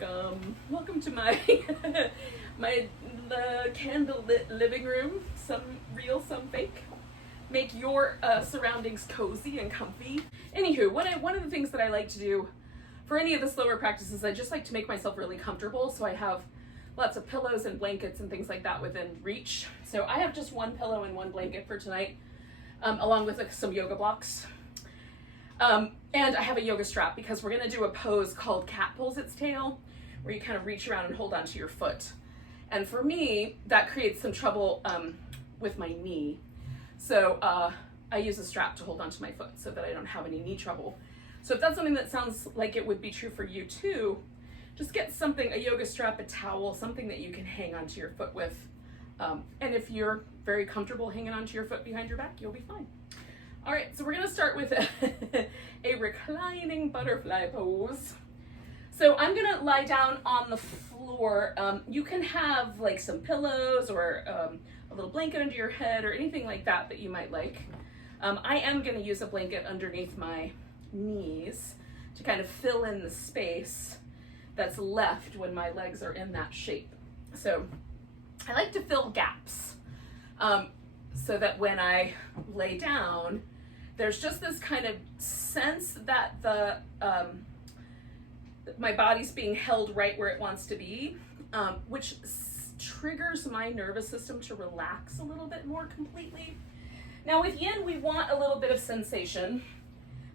Welcome to my the candlelit living room. Some real, some fake. Make your surroundings cozy and comfy. Anywho, one of the things that I like to do for any of the slower practices, I just like to make myself really comfortable. So I have lots of pillows and blankets and things like that within reach. So I have just one pillow and one blanket for tonight, along with some yoga blocks. And I have a yoga strap because we're gonna do a pose called cat pulls its tail, where you kind of reach around and hold onto your foot. And for me, that creates some trouble with my knee. So I use a strap to hold onto my foot so that I don't have any knee trouble. So if that's something that sounds like it would be true for you too, just get something, a yoga strap, a towel, something that you can hang onto your foot with. And if you're very comfortable hanging onto your foot behind your back, you'll be fine. All right, so we're gonna start with a reclining butterfly pose. So I'm gonna lie down on the floor. You can have like some pillows or a little blanket under your head or anything like that that you might like. I am gonna use a blanket underneath my knees to kind of fill in the space that's left when my legs are in that shape. So I like to fill gaps so that when I lay down, there's just this kind of sense that my body's being held right where it wants to be, which triggers my nervous system to relax a little bit more completely. Now with Yin, we want a little bit of sensation.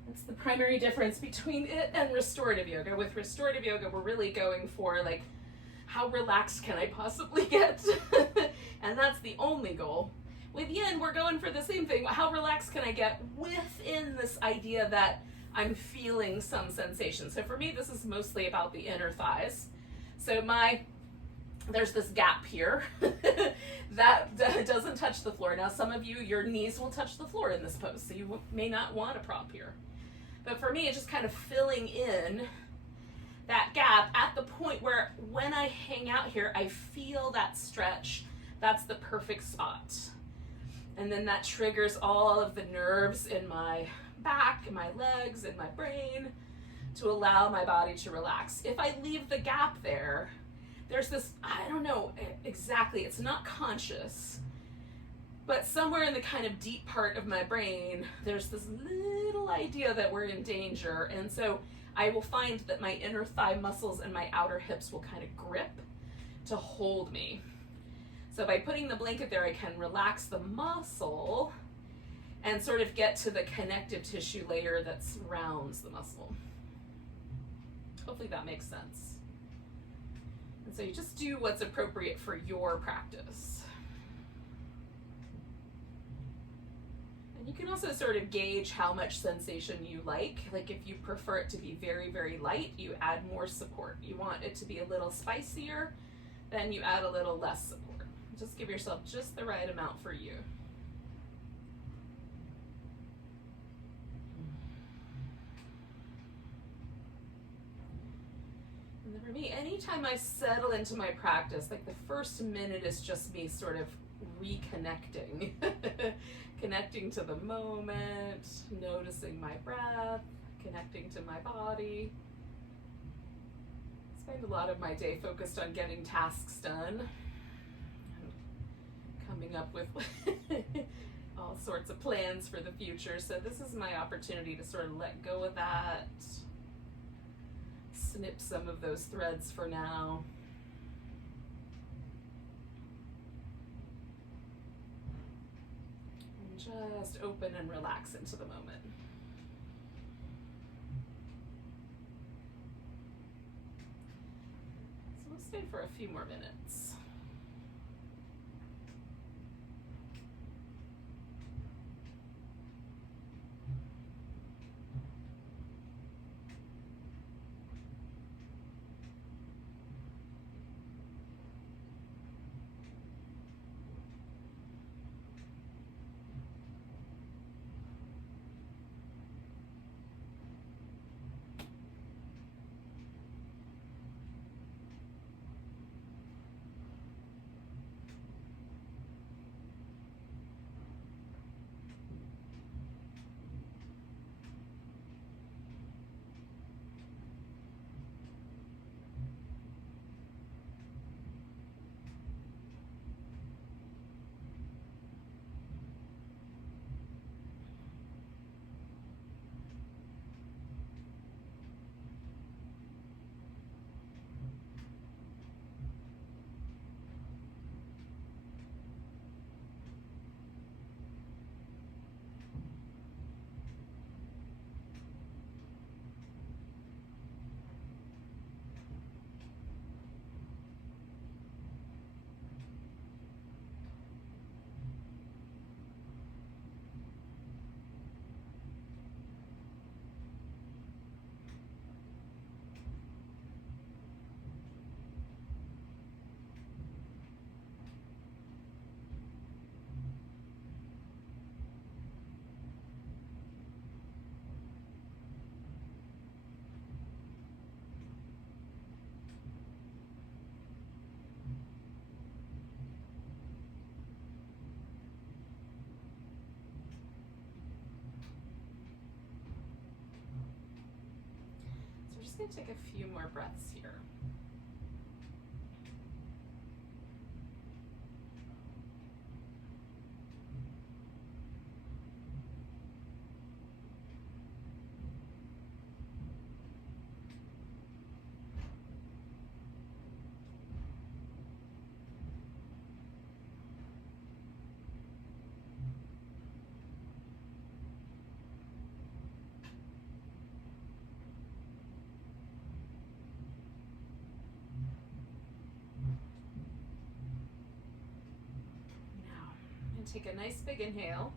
That's the primary difference between it and restorative yoga. With restorative yoga, we're really going for like, how relaxed can I possibly get? And that's the only goal. With Yin, we're going for the same thing. How relaxed can I get within this idea that I'm feeling some sensation? So for me, this is mostly about the inner thighs. So there's this gap here that doesn't touch the floor. Now, some of you, your knees will touch the floor in this pose, so you may not want a prop here. But for me, it's just kind of filling in that gap at the point where when I hang out here, I feel that stretch. That's the perfect spot. And then that triggers all of the nerves in my back, in my legs, in my brain to allow my body to relax. If I leave the gap there, there's this, I don't know exactly, it's not conscious, but somewhere in the kind of deep part of my brain, there's this little idea that we're in danger. And so I will find that my inner thigh muscles and my outer hips will kind of grip to hold me. So by putting the blanket there, I can relax the muscle and sort of get to the connective tissue layer that surrounds the muscle. Hopefully that makes sense. And so you just do what's appropriate for your practice. And you can also sort of gauge how much sensation you like. Like if you prefer it to be very, very light, you add more support. You want it to be a little spicier, then you add a little less support. Just give yourself just the right amount for you. And then for me, anytime I settle into my practice, like the first minute is just me sort of reconnecting, connecting to the moment, noticing my breath, connecting to my body. I spend a lot of my day focused on getting tasks done. Coming up with all sorts of plans for the future. So this is my opportunity to sort of let go of that, snip some of those threads for now. And just open and relax into the moment. So we'll stay for a few more minutes. just going to take a few more breaths here. Take a nice big inhale.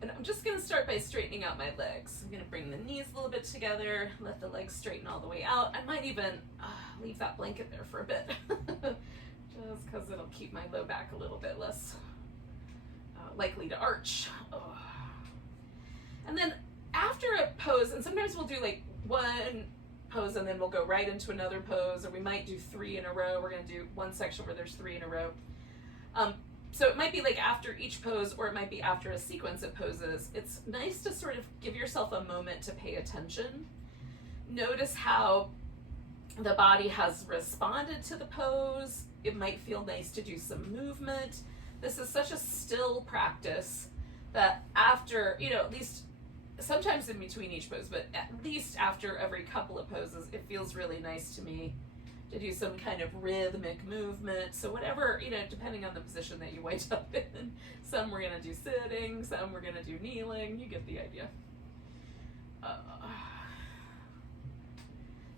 And I'm just going to start by straightening out my legs. I'm going to bring the knees a little bit together, let the legs straighten all the way out. I might even leave that blanket there for a bit, just because it'll keep my low back a little bit less likely to arch. Oh. And then after a pose, and sometimes we'll do like one pose and then we'll go right into another pose, or we might do 3 in a row. We're going to do one section where there's 3 in a row. So it might be like after each pose, or it might be after a sequence of poses. It's nice to sort of give yourself a moment to pay attention. Notice how the body has responded to the pose. It might feel nice to do some movement. This is such a still practice that after, at least sometimes in between each pose, but at least after every couple of poses, it feels really nice to me to do some kind of rhythmic movement. So whatever, depending on the position that you wind up in. Some we're gonna do sitting, some we're gonna do kneeling. You get the idea.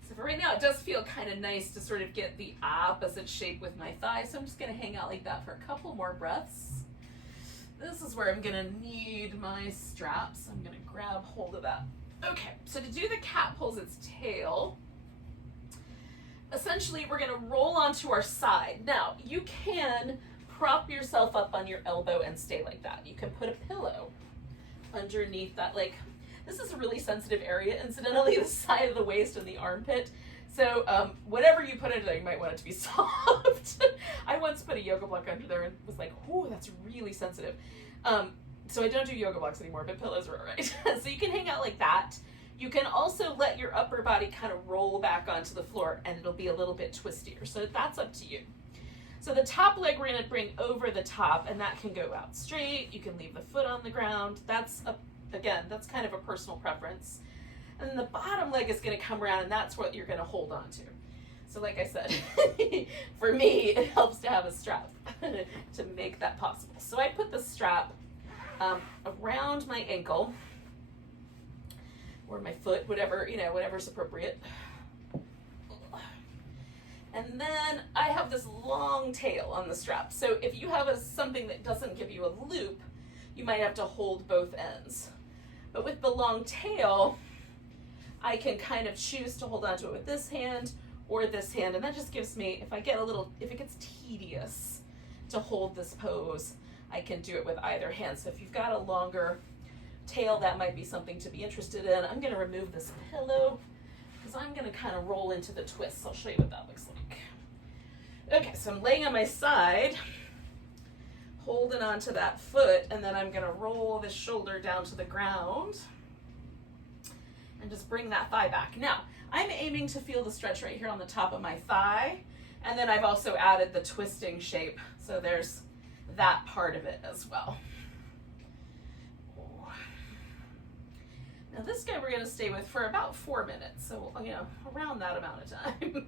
So for right now, it does feel kind of nice to sort of get the opposite shape with my thighs. So I'm just gonna hang out like that for a couple more breaths. This is where I'm gonna need my straps. I'm gonna grab hold of that. Okay, so to do the cat pulls its tail, essentially, we're going to roll onto our side. Now, you can prop yourself up on your elbow and stay like that. You can put a pillow underneath that. Like, this is a really sensitive area, incidentally, the side of the waist and the armpit. So whatever you put under there, you might want it to be soft. I once put a yoga block under there and was like, "Ooh, that's really sensitive." So I don't do yoga blocks anymore, but pillows are all right. So you can hang out like that. You can also let your upper body kind of roll back onto the floor, and it'll be a little bit twistier. So that's up to you. So the top leg we're going to bring over the top, and that can go out straight. You can leave the foot on the ground. That's kind of a personal preference. And then the bottom leg is going to come around, and that's what you're going to hold on to. So like I said, for me, it helps to have a strap to make that possible. So I put the strap around my ankle, or my foot, whatever's appropriate. And then I have this long tail on the strap. So if you have something that doesn't give you a loop, you might have to hold both ends. But with the long tail, I can kind of choose to hold onto it with this hand or this hand. And that just gives me, if it gets tedious to hold this pose, I can do it with either hand. So if you've got a longer tail, that might be something to be interested in. I'm going to remove this pillow because I'm going to kind of roll into the twists. I'll show you what that looks like. Okay, so I'm laying on my side, holding onto that foot, and then I'm going to roll the shoulder down to the ground and just bring that thigh back. Now, I'm aiming to feel the stretch right here on the top of my thigh, and then I've also added the twisting shape, so there's that part of it as well. Now this guy we're going to stay with for about 4 minutes, so around that amount of time.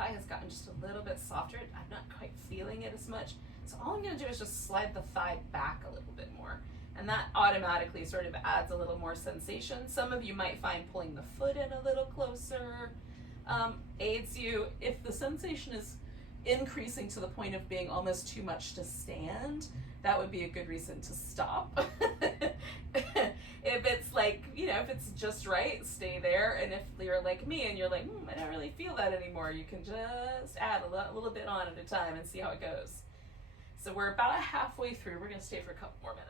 thigh has gotten just a little bit softer. I'm not quite feeling it as much. So all I'm gonna do is just slide the thigh back a little bit more. And that automatically sort of adds a little more sensation. Some of you might find pulling the foot in a little closer aids you. If the sensation is increasing to the point of being almost too much to stand, that would be a good reason to stop. If it's like, you know, if it's just right, stay there. And if you're like me and you're like, I don't really feel that anymore, you can just add a little bit on at a time and see how it goes. So we're about halfway through. We're gonna stay for a couple more minutes.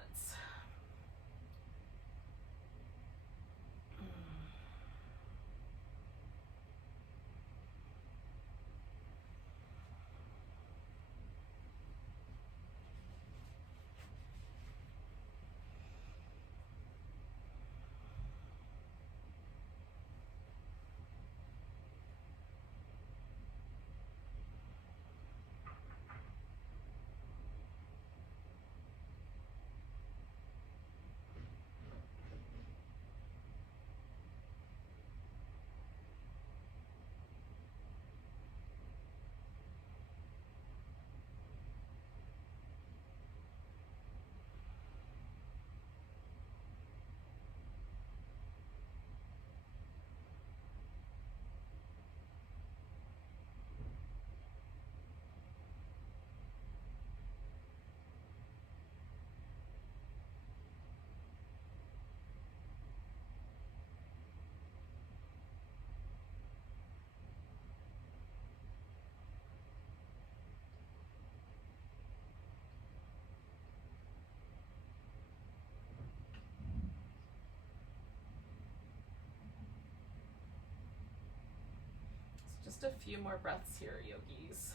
Just a few more breaths here, yogis.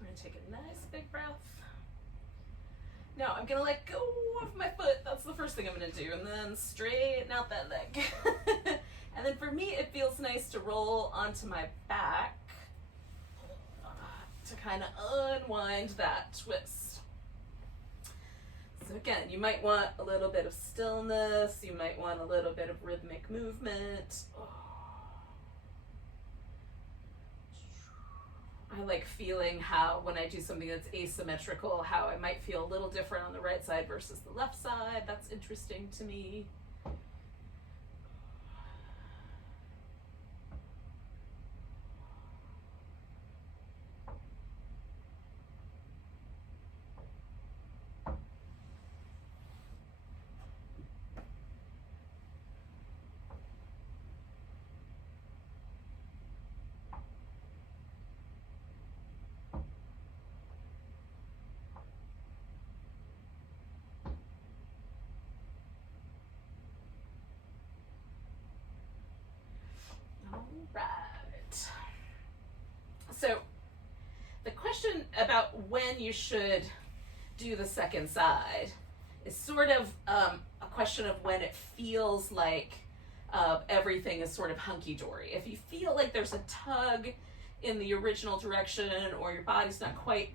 I'm gonna take a nice big breath. Now I'm gonna let go of my foot. That's the first thing I'm gonna do, and then straighten out that leg. And then for me, it feels nice to roll onto my back to kind of unwind that twist. So again, you might want a little bit of stillness. You might want a little bit of rhythmic movement. I like feeling how when I do something that's asymmetrical, how I might feel a little different on the right side versus the left side. That's interesting to me. Right. So the question about when you should do the second side is sort of a question of when it feels like everything is sort of hunky-dory. If you feel like there's a tug in the original direction or your body's not quite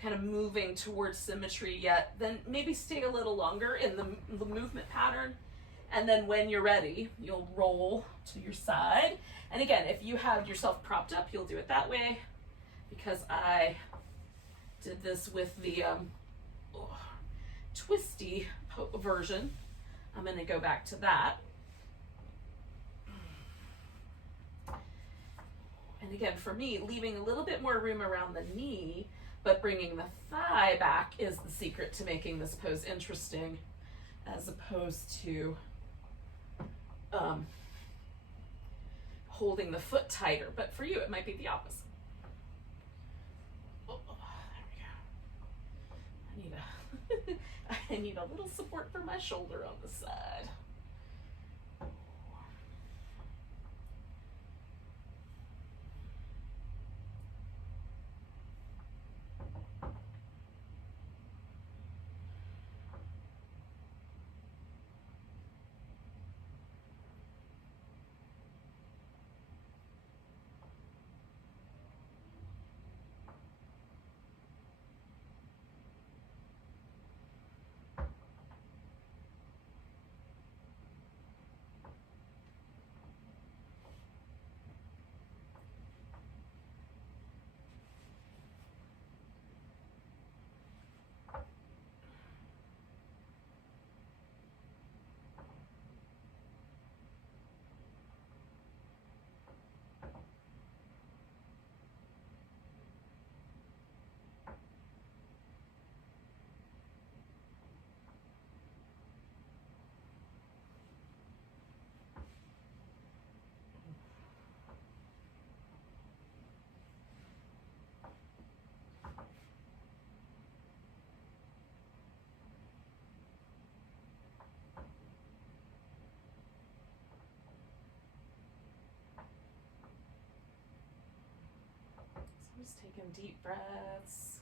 kind of moving towards symmetry yet, then maybe stay a little longer in the movement pattern. And then when you're ready, you'll roll to your side. And again, if you have yourself propped up, you'll do it that way. Because I did this with the twisty version, I'm going to go back to that. And again, for me, leaving a little bit more room around the knee, but bringing the thigh back is the secret to making this pose interesting, as opposed to holding the foot tighter, but for you it might be the opposite. Oh, there we go. I need a little support for my shoulder on the side. Just taking deep breaths.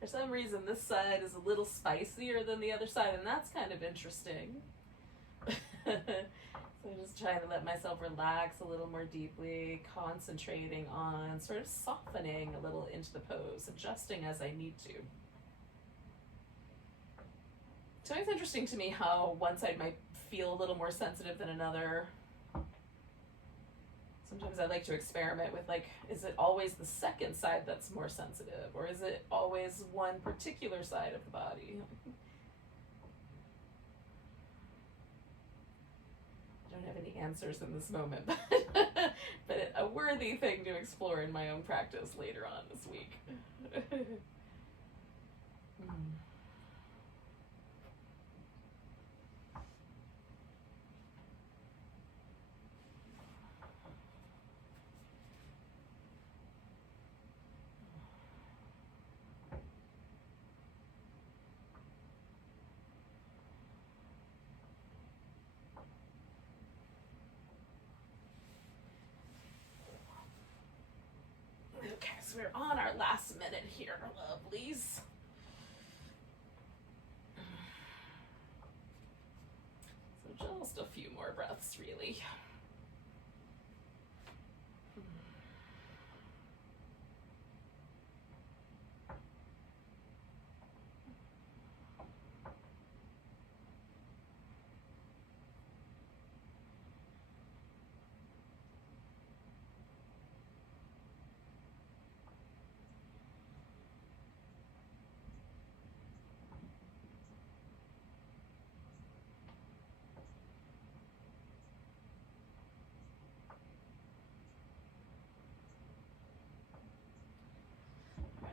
For some reason, this side is a little spicier than the other side, and that's kind of interesting. So I'm just trying to let myself relax a little more deeply, concentrating on sort of softening a little into the pose, adjusting as I need to. It's always interesting to me how one side might feel a little more sensitive than another. Sometimes I like to experiment with, like, is it always the second side that's more sensitive, or is it always one particular side of the body? I don't have any answers in this moment, but a worthy thing to explore in my own practice later on this week. Okay, so we're on our last minute here, lovelies. So just a few more breaths, really.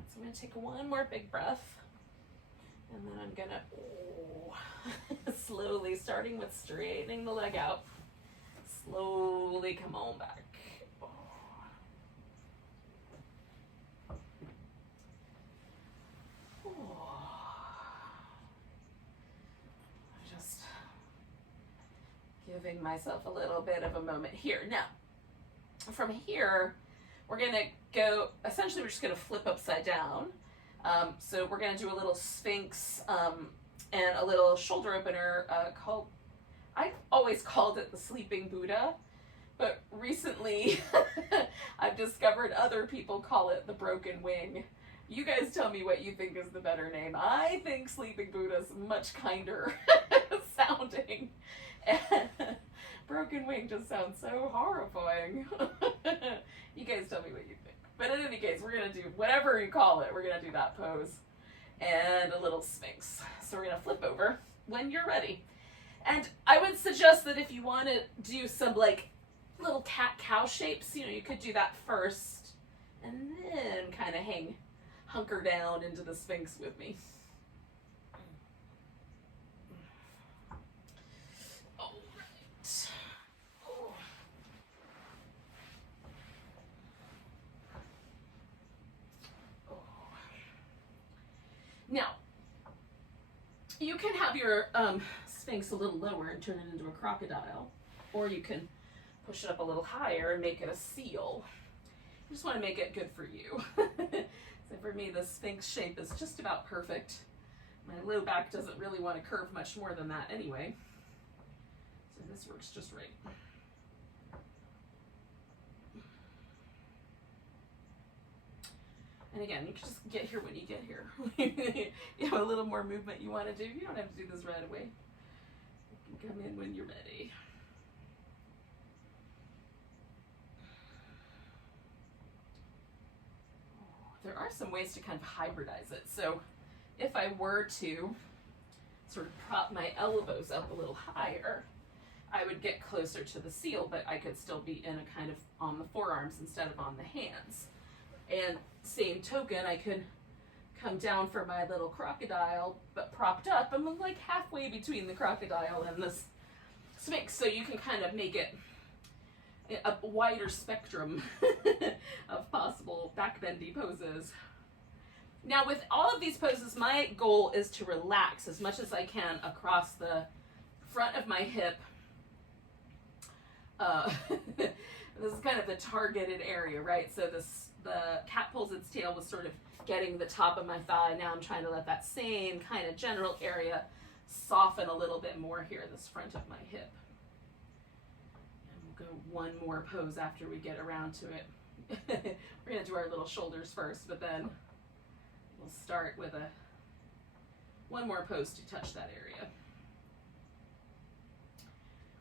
So I'm going to take one more big breath, and then I'm going to slowly, starting with straightening the leg out, slowly come on back. Just giving myself a little bit of a moment here. Now, from here, we're going to go, essentially we're just going to flip upside down. So we're going to do a little Sphinx and a little shoulder opener called, I've always called it the Sleeping Buddha, but recently I've discovered other people call it the Broken Wing. You guys tell me what you think is the better name. I think Sleeping Buddha is much kinder sounding. Broken Wing just sounds so horrifying. You guys tell me what you think. But in any case, we're going to do whatever you call it. We're going to do that pose and a little Sphinx. So we're going to flip over when you're ready. And I would suggest that if you want to do some like little cat-cow shapes, you know, you could do that first and then kind of hunker down into the Sphinx with me. All right. you can have your Sphinx a little lower and turn it into a crocodile, or you can push it up a little higher and make it a seal. I just want to make it good for you. So for me, the Sphinx shape is just about perfect. My low back doesn't really want to curve much more than that anyway. So this works just right. And again, you can just get here when you get here. You have a little more movement you want to do. You don't have to do this right away. You can come in when you're ready. There are some ways to kind of hybridize it. So if I were to sort of prop my elbows up a little higher, I would get closer to the seal, but I could still be in a kind of on the forearms instead of on the hands. And same token, I could come down for my little crocodile, but propped up. I'm like halfway between the crocodile and this Sphinx, so you can kind of make it a wider spectrum of possible backbendy poses. Now with all of these poses, my goal is to relax as much as I can across the front of my hip. This is kind of the targeted area, right? So the cat pulls its tail was sort of getting the top of my thigh. Now I'm trying to let that same kind of general area soften a little bit more here, this front of my hip. And we'll go one more pose after we get around to it. We're gonna do our little shoulders first, but then we'll start with one more pose to touch that area.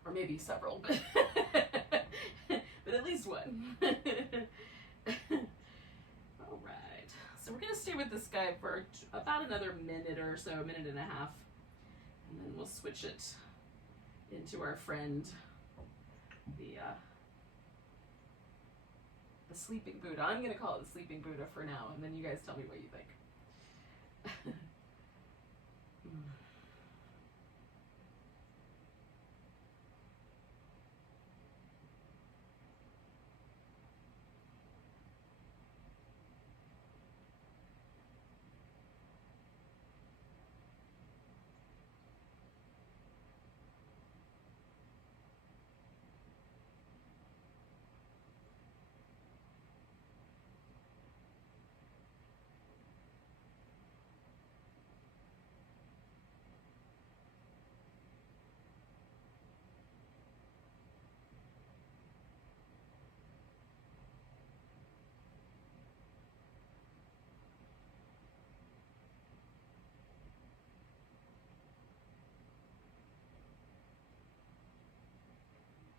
Or maybe several, but, but at least one. All right, so we're gonna stay with this guy for about another minute or so, a minute and a half, and then we'll switch it into our friend, the sleeping Buddha. I'm gonna call it the sleeping Buddha for now, and then you guys tell me what you think.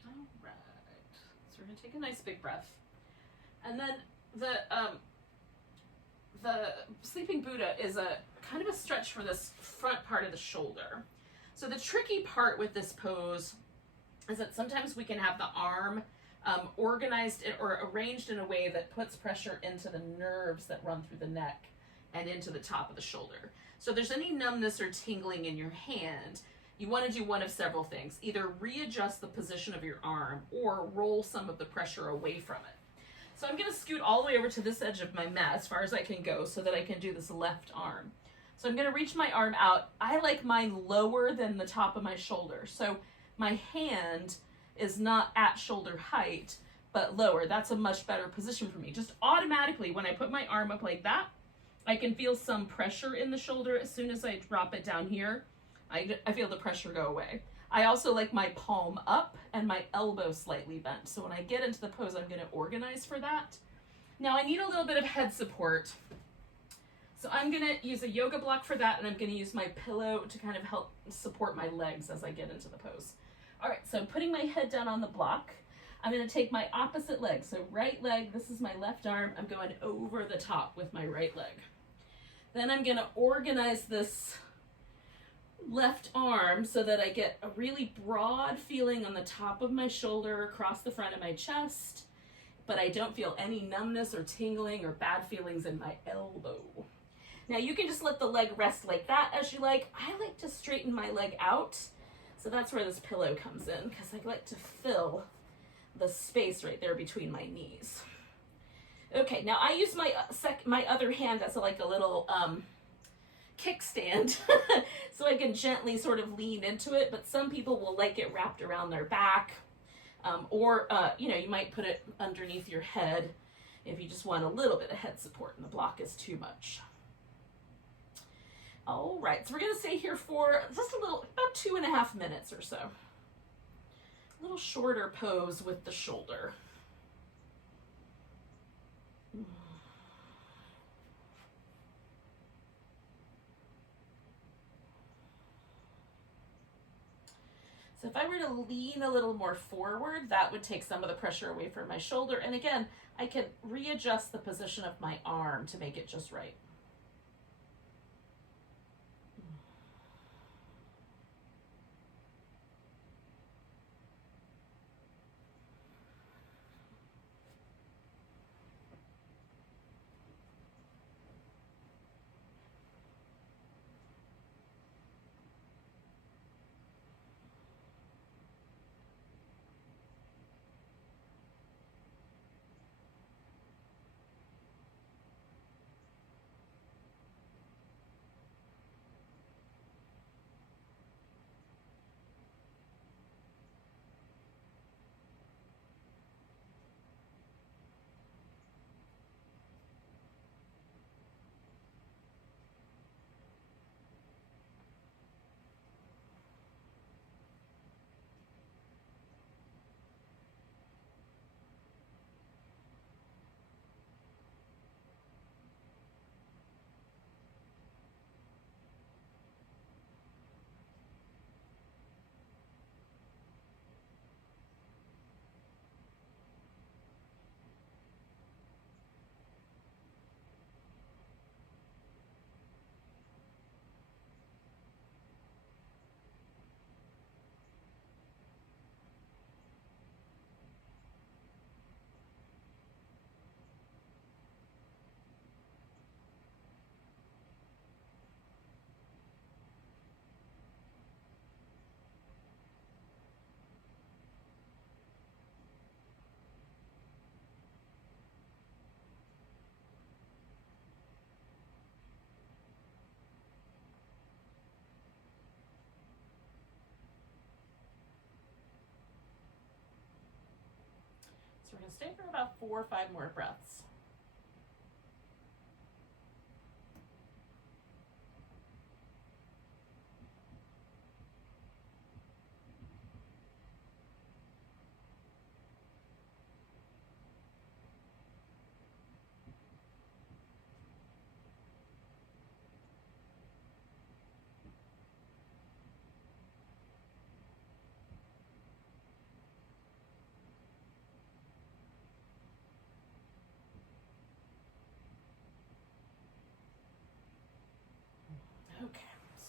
All right, so we're gonna take a nice big breath, and then the sleeping Buddha is a kind of a stretch for this front part of the shoulder. So the tricky part with this pose is that sometimes we can have the arm organized or arranged in a way that puts pressure into the nerves that run through the neck and into the top of the shoulder. So if there's any numbness or tingling in your hand, you want to do one of several things. Either readjust the position of your arm or roll some of the pressure away from it. So I'm going to scoot all the way over to this edge of my mat as far as I can go so that I can do this left arm. So I'm going to reach my arm out. I like mine lower than the top of my shoulder. So my hand is not at shoulder height, but lower. That's a much better position for me. Just automatically, when I put my arm up like that, I can feel some pressure in the shoulder. As soon as I drop it down here, I feel the pressure go away. I also like my palm up and my elbow slightly bent. So when I get into the pose, I'm going to organize for that. Now I need a little bit of head support. So I'm going to use a yoga block for that, and I'm going to use my pillow to kind of help support my legs as I get into the pose. All right, so I'm putting my head down on the block. I'm going to take my opposite leg. So right leg, this is my left arm. I'm going over the top with my right leg. Then I'm going to organize this left arm so that I get a really broad feeling on the top of my shoulder across the front of my chest, but I don't feel any numbness or tingling or bad feelings in my elbow. Now you can just let the leg rest like that as you like. I like to straighten my leg out, so that's where this pillow comes in, because I like to fill the space right there between my knees. Okay, now I use my other hand as like a little kickstand so I can gently sort of lean into it, but some people will like it wrapped around their back, or you know, you might put it underneath your head if you just want a little bit of head support and the block is too much. All right, so we're gonna stay here for just a little, about 2.5 minutes or so. A little shorter pose with the shoulder. So if I were to lean a little more forward, that would take some of the pressure away from my shoulder. And again, I can readjust the position of my arm to make it just right. So we're gonna stay for about 4 or 5 more breaths. Okay,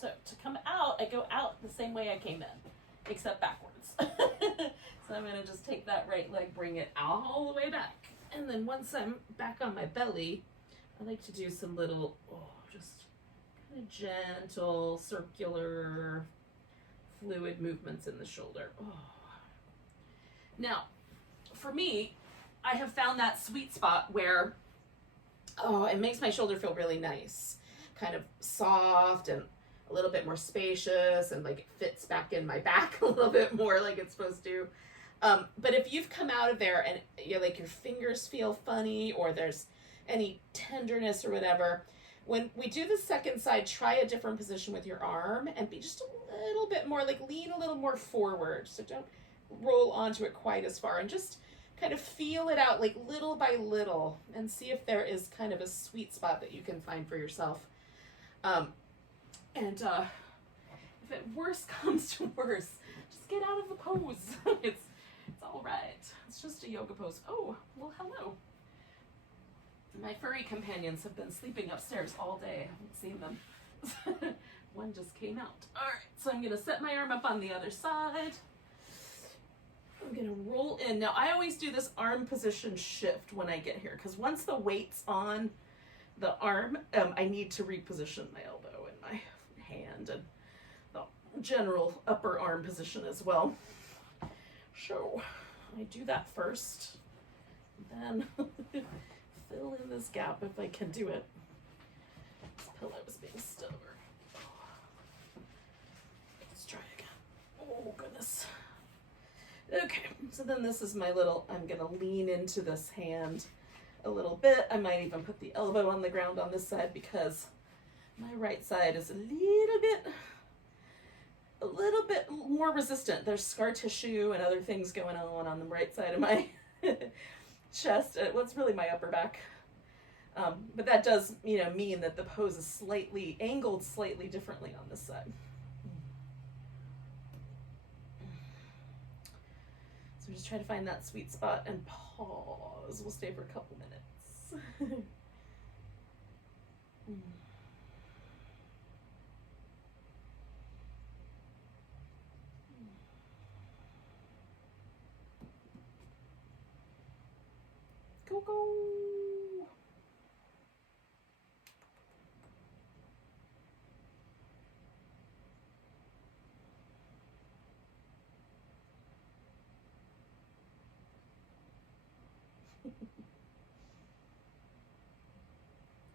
so to come out, I go out the same way I came in, except backwards. So I'm gonna just take that right leg, bring it all the way back. And then once I'm back on my belly, I like to do some little, just kind of gentle, circular, fluid movements in the shoulder. Now, for me, I have found that sweet spot where, it makes my shoulder feel really nice. Kind of soft and a little bit more spacious, and like it fits back in my back a little bit more like it's supposed to. But if you've come out of there and you're like your fingers feel funny or there's any tenderness or whatever, when we do the second side, try a different position with your arm and be just a little bit more, like lean a little more forward. So don't roll onto it quite as far, and just kind of feel it out like little by little and see if there is kind of a sweet spot that you can find for yourself. If it worse comes to worse, just get out of the pose. It's all right. It's just a yoga pose. Oh, well, hello. My furry companions have been sleeping upstairs all day. I haven't seen them. One just came out. All right, so I'm gonna set my arm up on the other side. I'm gonna roll in. Now, I always do this arm position shift when I get here, because once the weight's on the arm, I need to reposition my elbow and my hand and the general upper arm position as well. So I do that first, then fill in this gap if I can do it. This pillow is being stubborn. Okay, so then this is my little, I'm gonna lean into this hand a little bit. I might even put the elbow on the ground on this side because my right side is a little bit more resistant. There's scar tissue and other things going on the right side of my chest. What's really my upper back. But that does, mean that the pose is slightly angled slightly differently on this side. So just try to find that sweet spot and pause. We'll stay for a couple minutes. Go, go.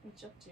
What you up to?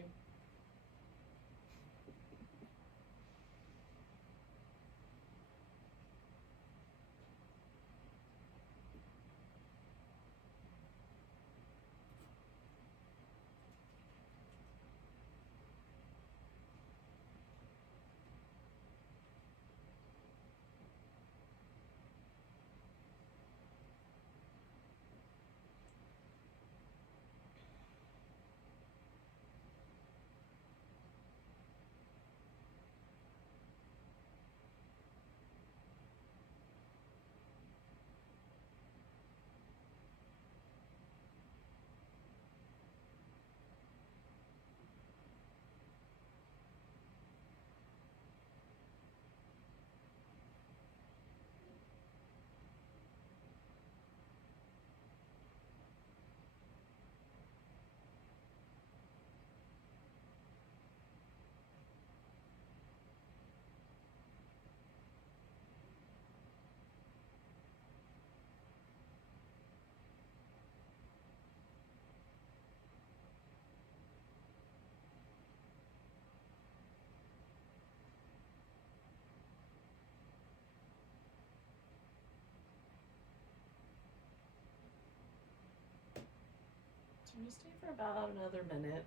So I'm going to stay for about another minute.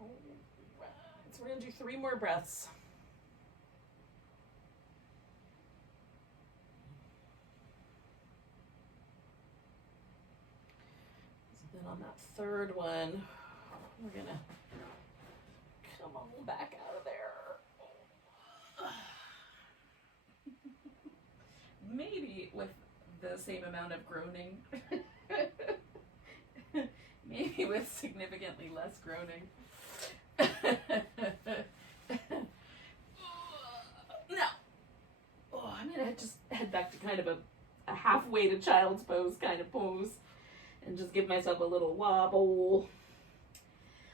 All right, so we're going to do 3 more breaths. So then on that third one, we're going to come on back out of there. Maybe with the same amount of groaning. Maybe with significantly less groaning. No. Oh, I'm going to just head back to kind of a halfway to child's pose kind of pose and just give myself a little wobble.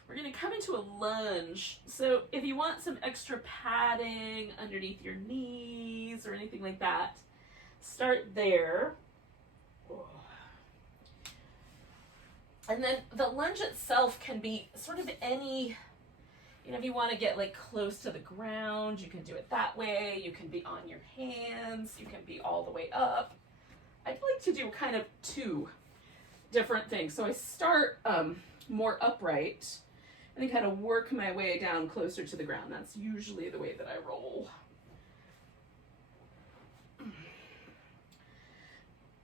We're going to come into a lunge. So if you want some extra padding underneath your knees or anything like that, start there. And then the lunge itself can be sort of any, if you want to get like close to the ground, you can do it that way. You can be on your hands. You can be all the way up. I'd like to do kind of 2 different things. So I start more upright and then kind of work my way down closer to the ground. That's usually the way that I roll.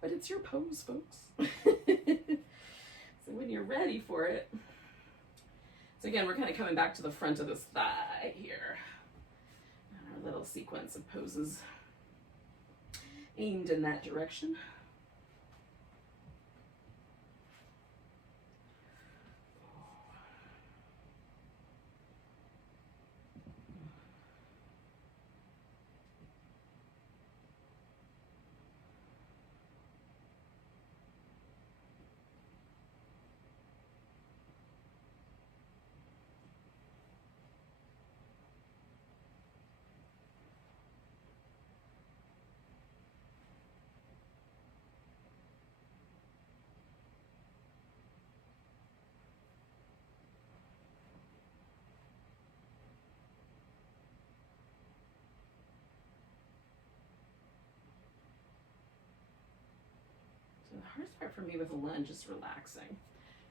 But it's your pose, folks. So when you're ready for it. So again, we're kind of coming back to the front of this thigh here. And our little sequence of poses aimed in that direction. hardest part for me with a lunge is relaxing,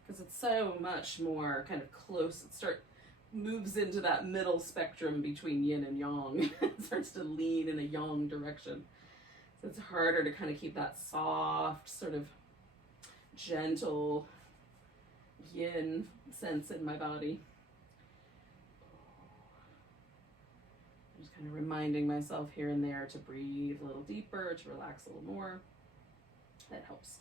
because it's so much more kind of close. It moves into that middle spectrum between yin and yang. It starts to lean in a yang direction. So it's harder to kind of keep that soft, sort of gentle yin sense in my body. I'm just kind of reminding myself here and there to breathe a little deeper, to relax a little more. That helps.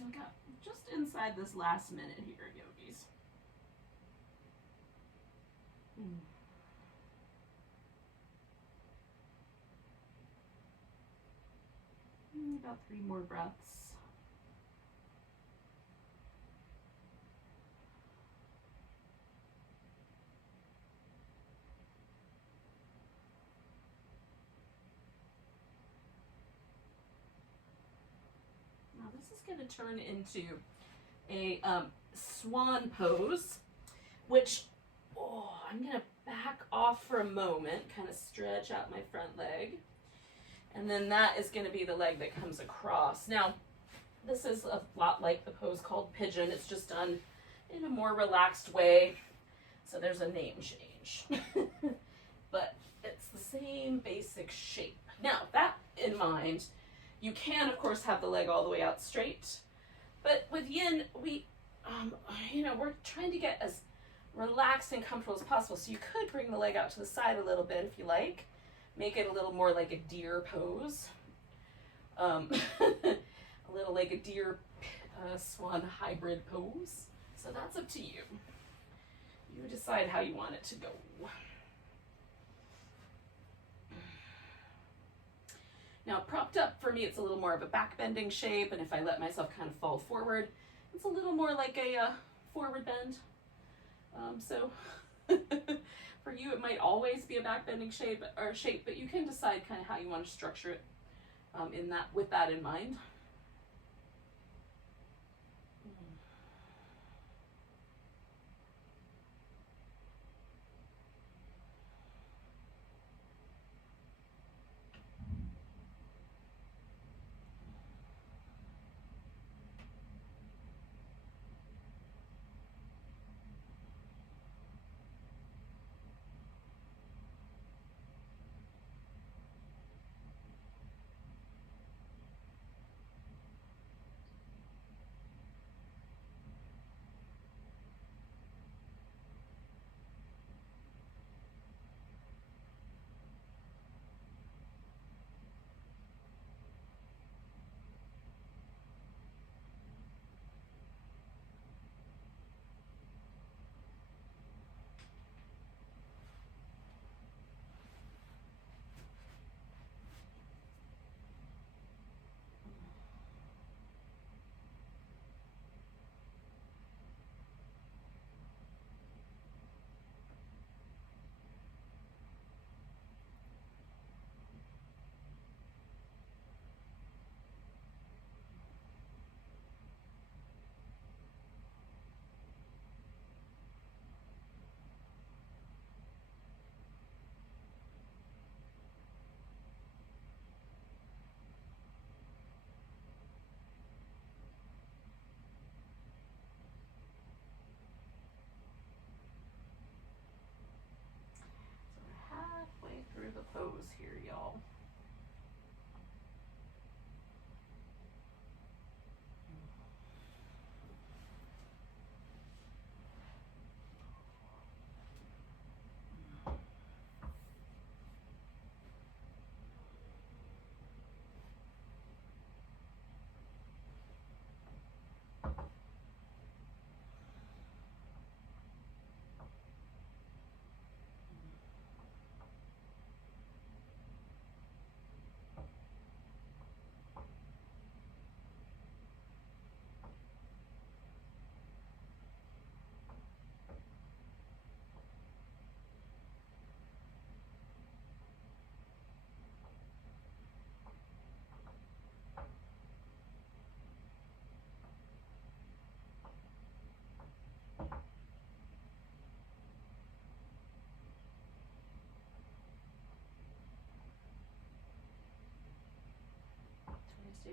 So we got just inside this last minute here, yogis. About 3 more breaths. Now this is going to turn into a swan pose, which I'm going to back off for a moment, kind of stretch out my front leg. And then that is going to be the leg that comes across. Now, this is a lot like the pose called pigeon. It's just done in a more relaxed way. So there's a name change. But it's the same basic shape. Now, that in mind, you can, of course, have the leg all the way out straight. But with yin, we're trying to get as relaxed and comfortable as possible. So you could bring the leg out to the side a little bit if you like. Make it a little more like a deer pose. A little like a deer swan hybrid pose. So that's up to you. You decide how you want it to go. Now propped up for me, it's a little more of a back bending shape, and if I let myself kind of fall forward, it's a little more like a forward bend. So for you, it might always be a back bending shape, but you can decide kind of how you want to structure it with that in mind.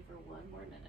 for one more minute.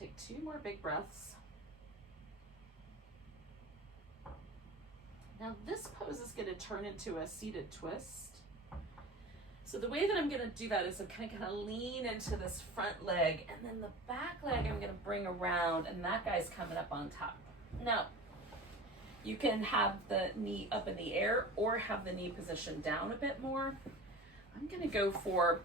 Take 2 more big breaths. Now this pose is going to turn into a seated twist. So the way that I'm going to do that is I'm kind of lean into this front leg, and then the back leg I'm going to bring around, and that guy's coming up on top. Now, you can have the knee up in the air or have the knee positioned down a bit more. I'm going to go for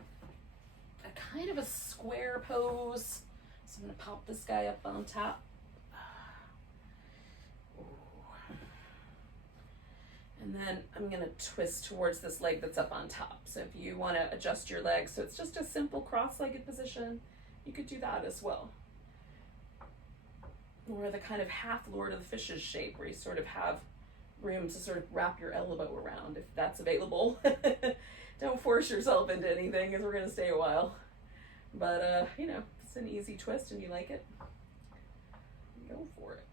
a kind of a square pose. So I'm going to pop this guy up on top. And then I'm going to twist towards this leg that's up on top. So if you want to adjust your leg so it's just a simple cross-legged position, you could do that as well. Or the kind of half Lord of the Fishes shape where you sort of have room to sort of wrap your elbow around if that's available. Don't force yourself into anything because we're going to stay a while. But, you know, it's an easy twist and you like it, go for it.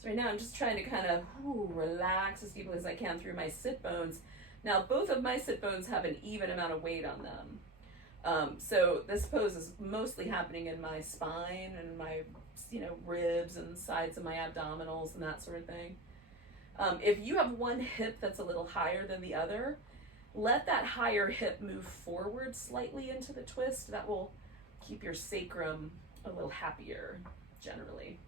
So right now I'm just trying to kind of relax as deeply as I can through my sit bones. Now both of my sit bones have an even amount of weight on them. So this pose is mostly happening in my spine and my, you know, ribs and sides of my abdominals and that sort of thing. If you have one hip that's a little higher than the other, let that higher hip move forward slightly into the twist. That will keep your sacrum a little happier, generally.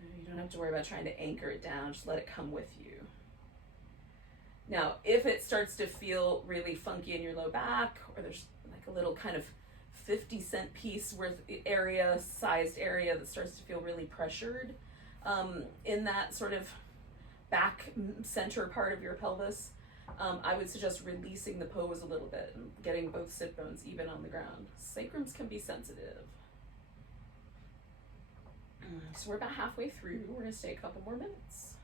So you don't have to worry about trying to anchor it down, just let it come with you. Now, if it starts to feel really funky in your low back, or there's like a little kind of 50-cent piece worth sized area that starts to feel really pressured in that sort of back center part of your pelvis, I would suggest releasing the pose a little bit and getting both sit bones even on the ground. Sacrums can be sensitive. So we're about halfway through. We're going to stay a couple more minutes.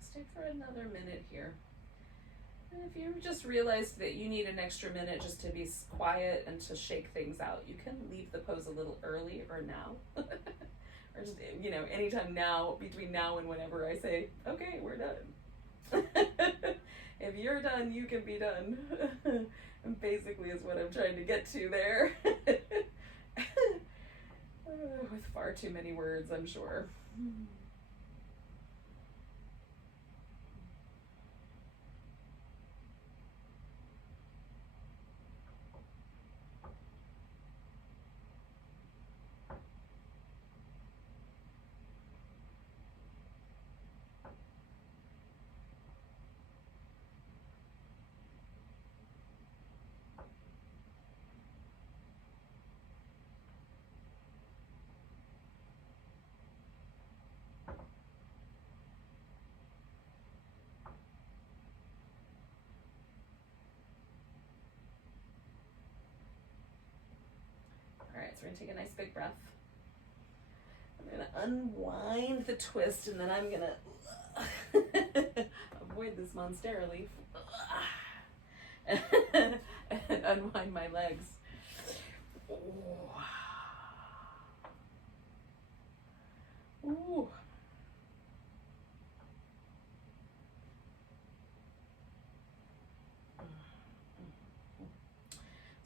Stay for another minute here. And if you just realized that you need an extra minute just to be quiet and to shake things out, you can leave the pose a little early or now. Or just, you know, anytime now, between now and whenever I say, okay, we're done. If you're done, you can be done. And basically is what I'm trying to get to there. With far too many words, I'm sure. we're gonna take a nice big breath. I'm gonna unwind the twist, and then I'm gonna avoid this monstera leaf and unwind my legs. Ooh.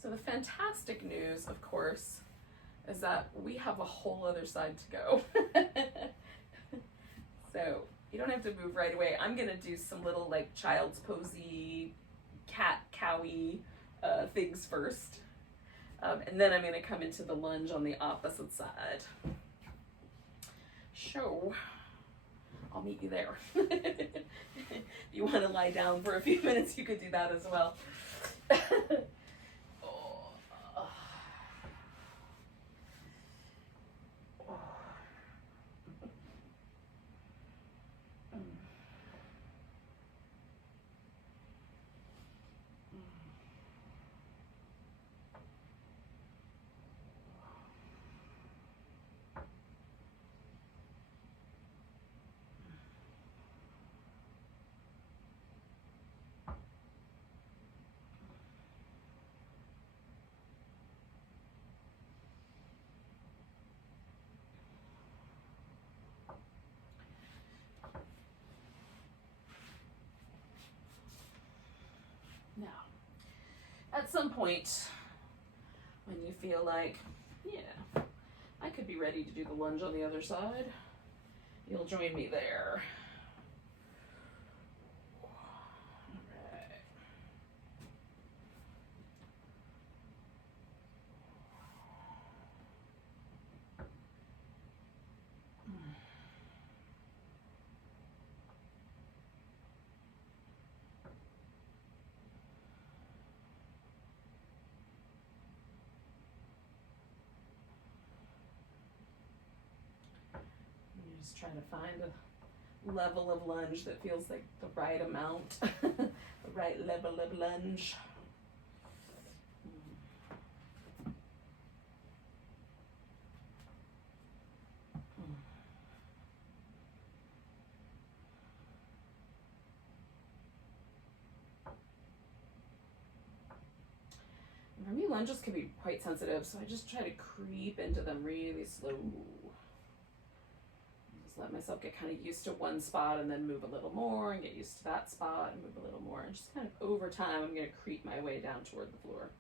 So the fantastic news, of course, is that we have a whole other side to go. So you don't have to move right away. I'm gonna do some little like child's posy, cat cowy things first. And then I'm gonna come into the lunge on the opposite side. So I'll meet you there. If you want to lie down for a few minutes, you could do that as well. Now, at some point, when you feel like, yeah, I could be ready to do the lunge on the other side, you'll join me there. All right. Just try to find a level of lunge that feels like the right amount, the right level of lunge. For me, lunges can be quite sensitive, so I just try to creep into them really slow. Just let myself get kind of used to one spot and then move a little more and get used to that spot and move a little more. And just kind of over time, I'm going to creep my way down toward the floor.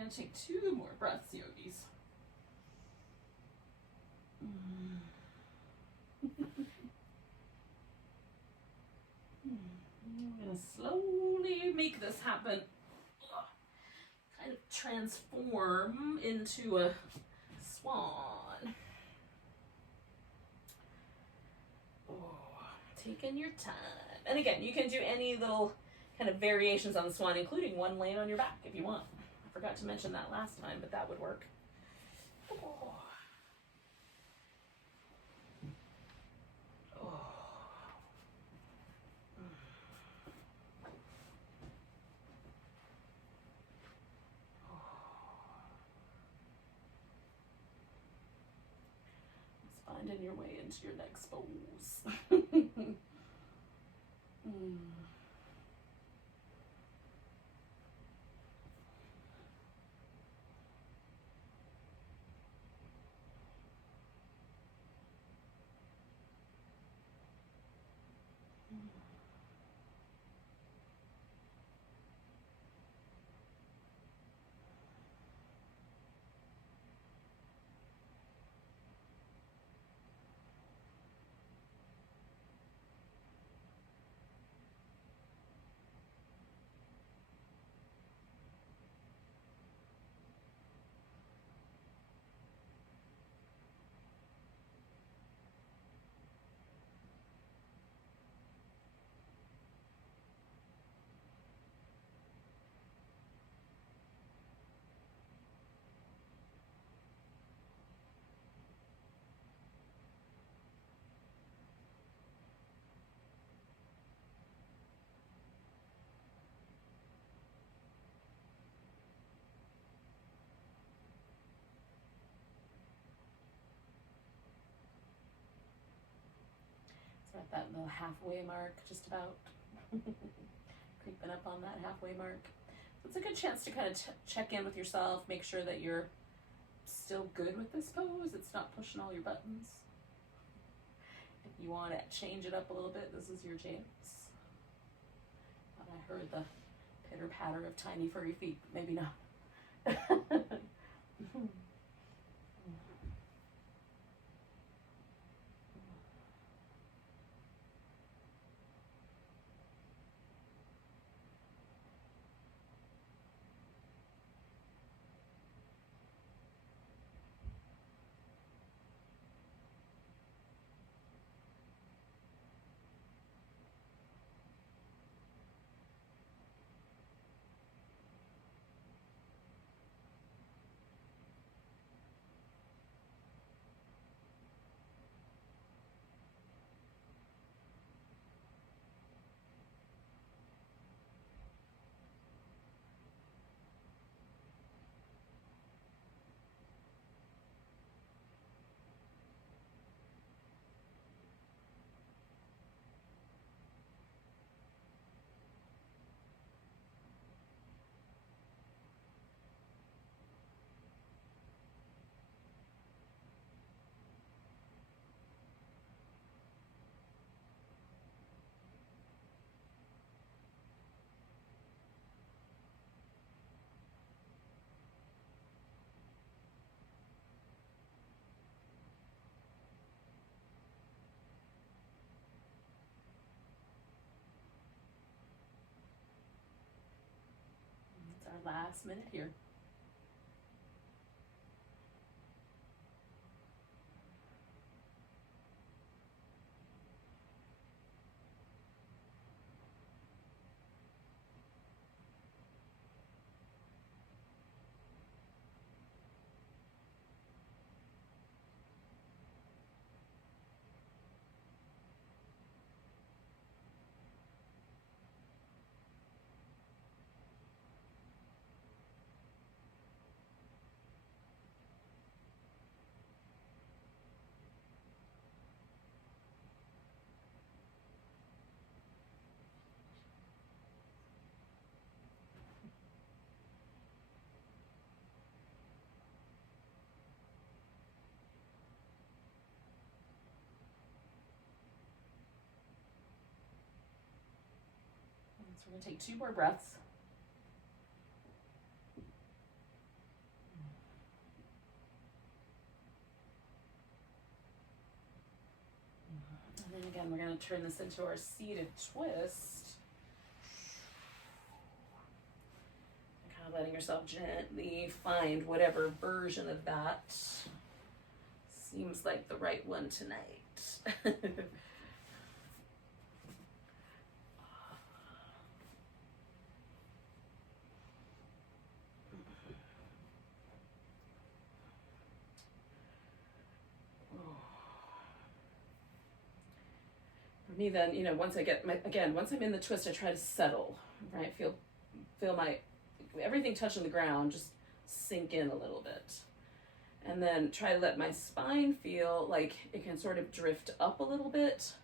we're going to take 2 more breaths, yogis. I'm going to slowly make this happen. Kind of transform into a swan. Taking your time. And again, you can do any little kind of variations on the swan, including one laying on your back if you want. I forgot to mention that last time, but that would work. Finding your way into your next pose. We're at that little halfway mark, just about. Creeping up on that halfway mark. So it's a good chance to kind of check in with yourself, make sure that you're still good with this pose. It's not pushing all your buttons. If you want to change it up a little bit, this is your chance. Thought I heard the pitter patter of tiny furry feet, but maybe not. Our last minute here. So we're going to take 2 more breaths. Again, we're going to turn this into our seated twist. Kind of letting yourself gently find whatever version of that seems like the right one tonight. Me then, you know, once I get once I'm in the twist, I try to settle, right? Feel my, everything touching the ground, just sink in a little bit. And then try to let my spine feel like it can sort of drift up a little bit.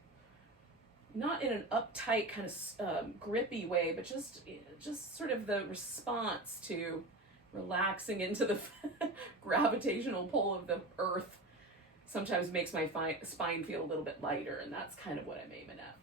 Not in an uptight kind of grippy way, but just sort of the response to relaxing into the gravitational pull of the earth sometimes makes my spine feel a little bit lighter, and that's kind of what I'm aiming at.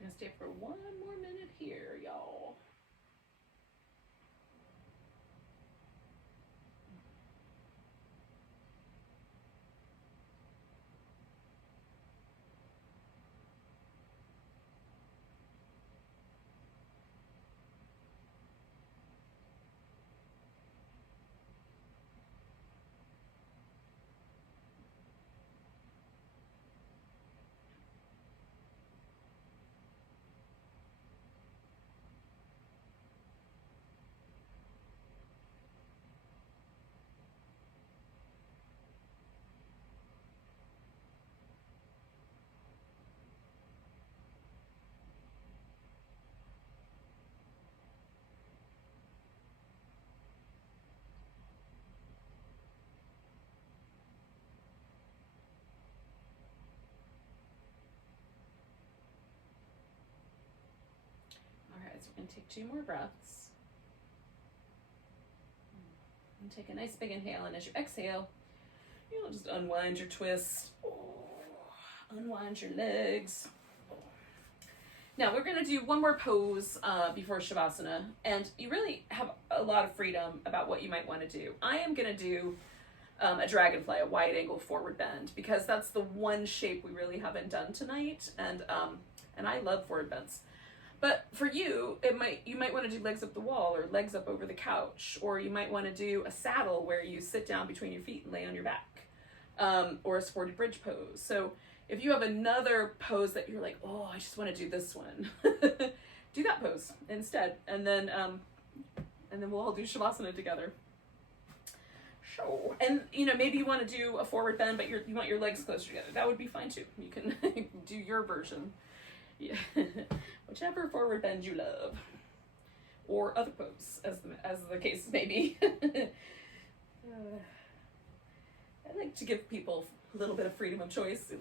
We're gonna stay for one more minute here, y'all. So we're going to take 2 more breaths. And take a nice big inhale, and as you exhale, you'll just unwind your twist. Unwind your legs. Now we're going to do one more pose before Shavasana, and you really have a lot of freedom about what you might want to do. I am going to do a dragonfly, a wide angle forward bend, because that's the one shape we really haven't done tonight, and I love forward bends. But for you, you might want to do legs up the wall or legs up over the couch, or you might want to do a saddle where you sit down between your feet and lay on your back, or a supported bridge pose. So if you have another pose that you're like, oh, I just want to do this one, do that pose instead, and then we'll all do Shavasana together. Sure. And maybe you want to do a forward bend, but you want your legs closer together. That would be fine too. You can do your version. Yeah. Whichever forward bend you love, or other pose, as the case may be. to give people a little bit of freedom of choice.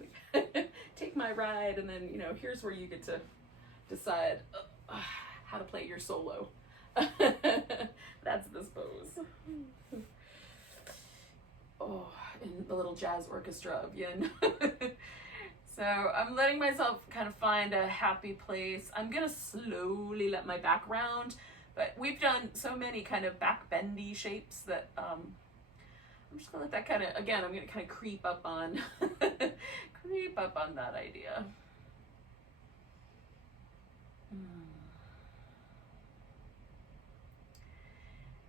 Take my ride, and then, you know, here's where you get to decide how to play your solo. That's this pose. Oh, in the little jazz orchestra of yin. So I'm letting myself kind of find a happy place. I'm gonna slowly let my back round, but we've done so many kind of back bendy shapes that I'm just gonna let that kind of, again, I'm gonna kind of creep up on that idea.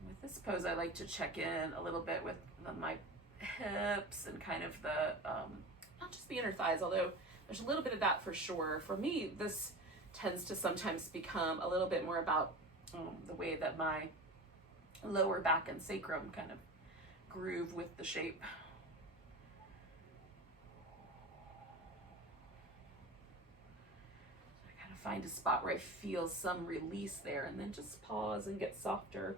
With this pose, I like to check in a little bit with my hips and kind of the, not just the inner thighs, although there's a little bit of that for sure. For me, this tends to sometimes become a little bit more about the way that my lower back and sacrum kind of groove with the shape. So I kind of find a spot where I feel some release there, and then just pause and get softer.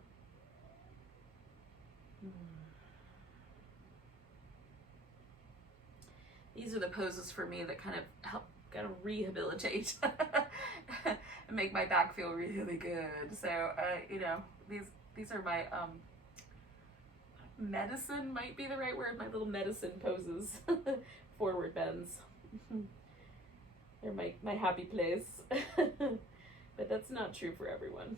These are the poses for me that kind of help kind of rehabilitate and make my back feel really good. So, you know, these are my medicine might be the right word, my little medicine poses, forward bends. They're my happy place, but that's not true for everyone.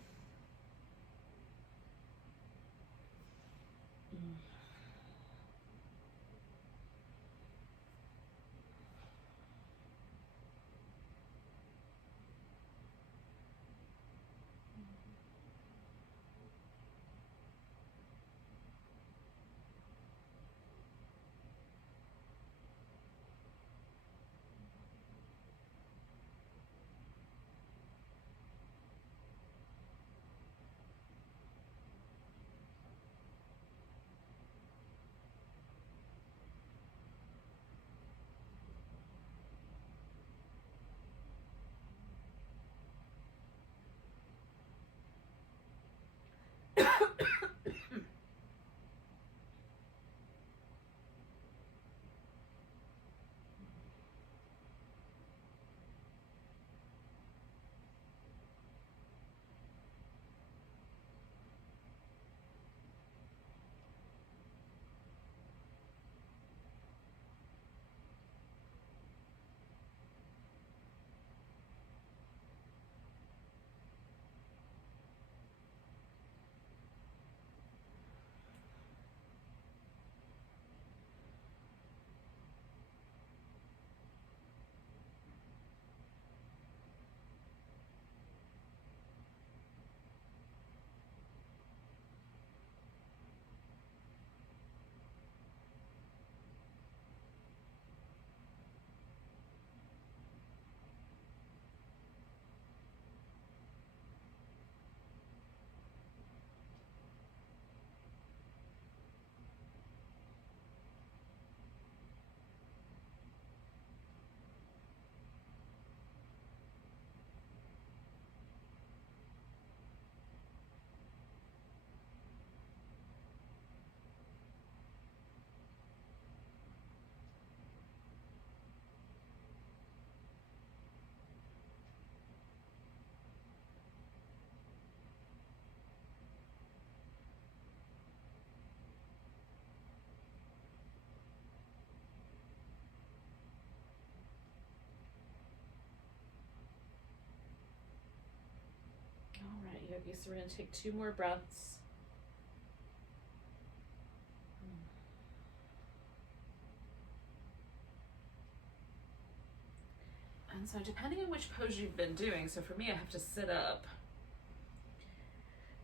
Yogi, so we're going to take 2 more breaths. And so depending on which pose you've been doing, so for me I have to sit up,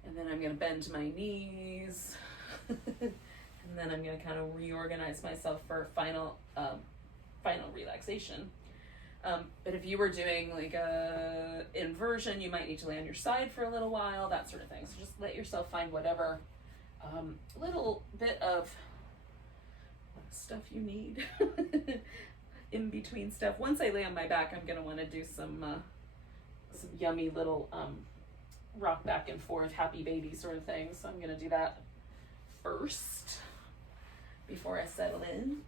and then I'm going to bend my knees, and then I'm going to kind of reorganize myself for final relaxation. But if you were doing like a inversion, you might need to lay on your side for a little while, that sort of thing. So just let yourself find whatever little bit of stuff you need in between stuff. Once I lay on my back, I'm gonna want to do some yummy little rock back and forth, happy baby sort of thing. So I'm gonna do that first before I settle in.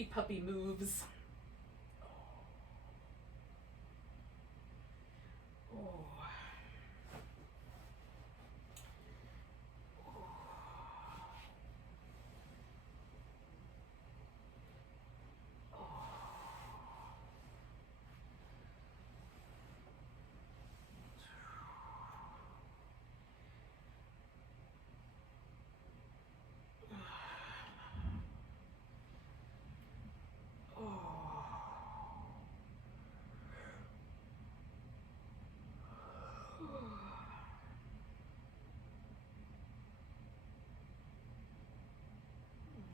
happy puppy moves. Oh.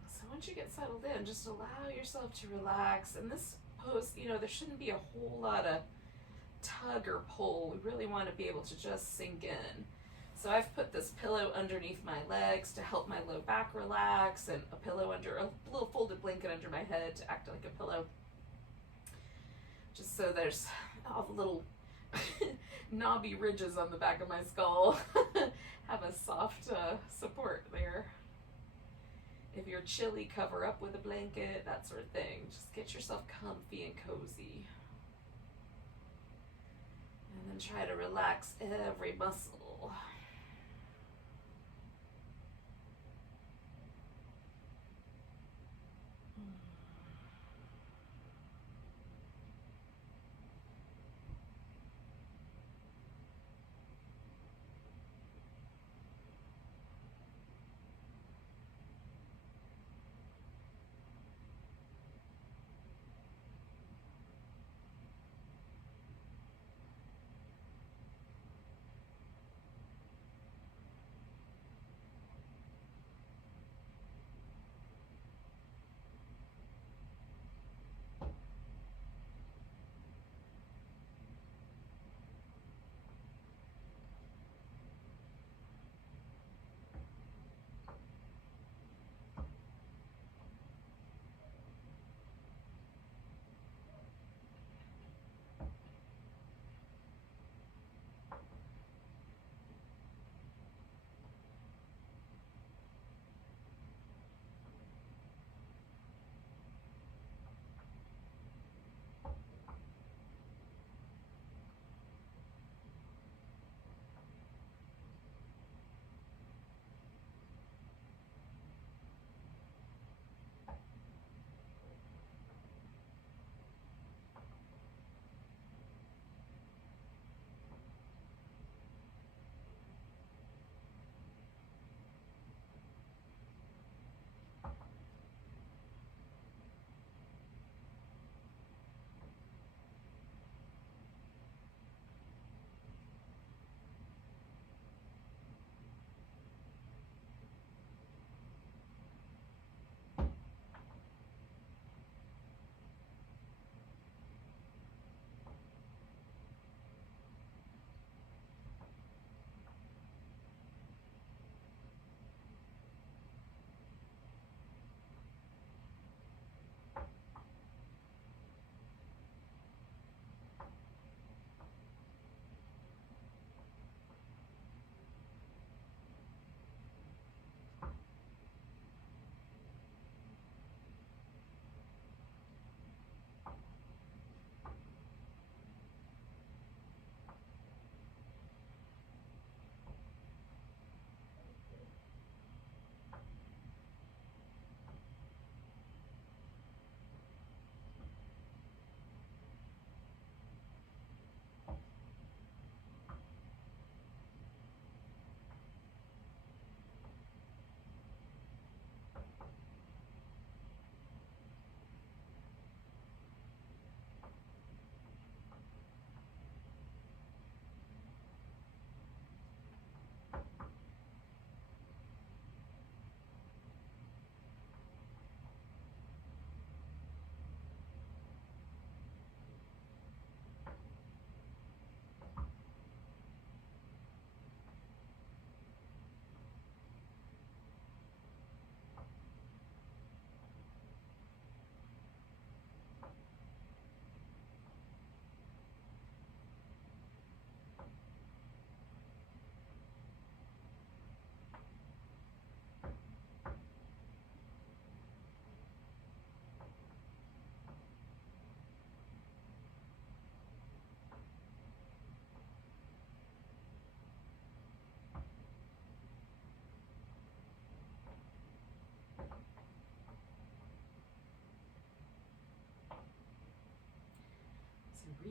So once you get settled in, just allow yourself to relax. And this pose, you know, there shouldn't be a whole lot of tug or pull. We really want to be able to just sink in. So I've put this pillow underneath my legs to help my low back relax, and a pillow under, a little folded blanket under my head to act like a pillow. Just so there's all the little knobby ridges on the back of my skull have a soft support there. If you're chilly, cover up with a blanket, that sort of thing. Just get yourself comfy and cozy. And then try to relax every muscle.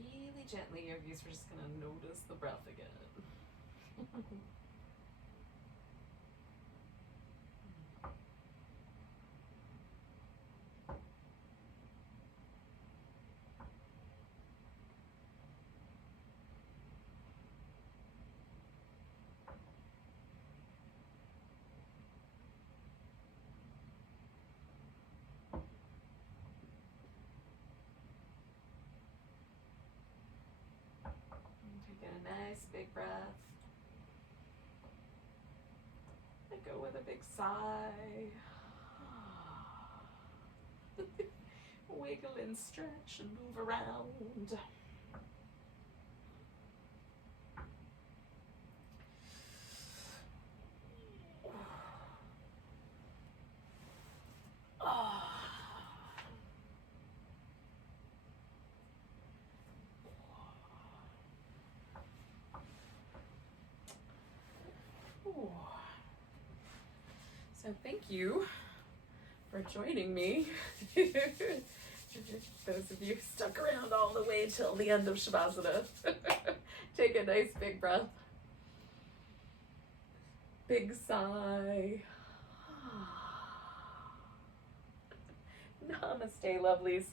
really gently, yogis. We're just gonna notice the breath again. Taking a nice big breath. Let go with a big sigh. Wiggle and stretch and move around. So thank you for joining me. Those of you who stuck around all the way till the end of Shavasana. Take a nice big breath. Big sigh. Namaste, lovelies.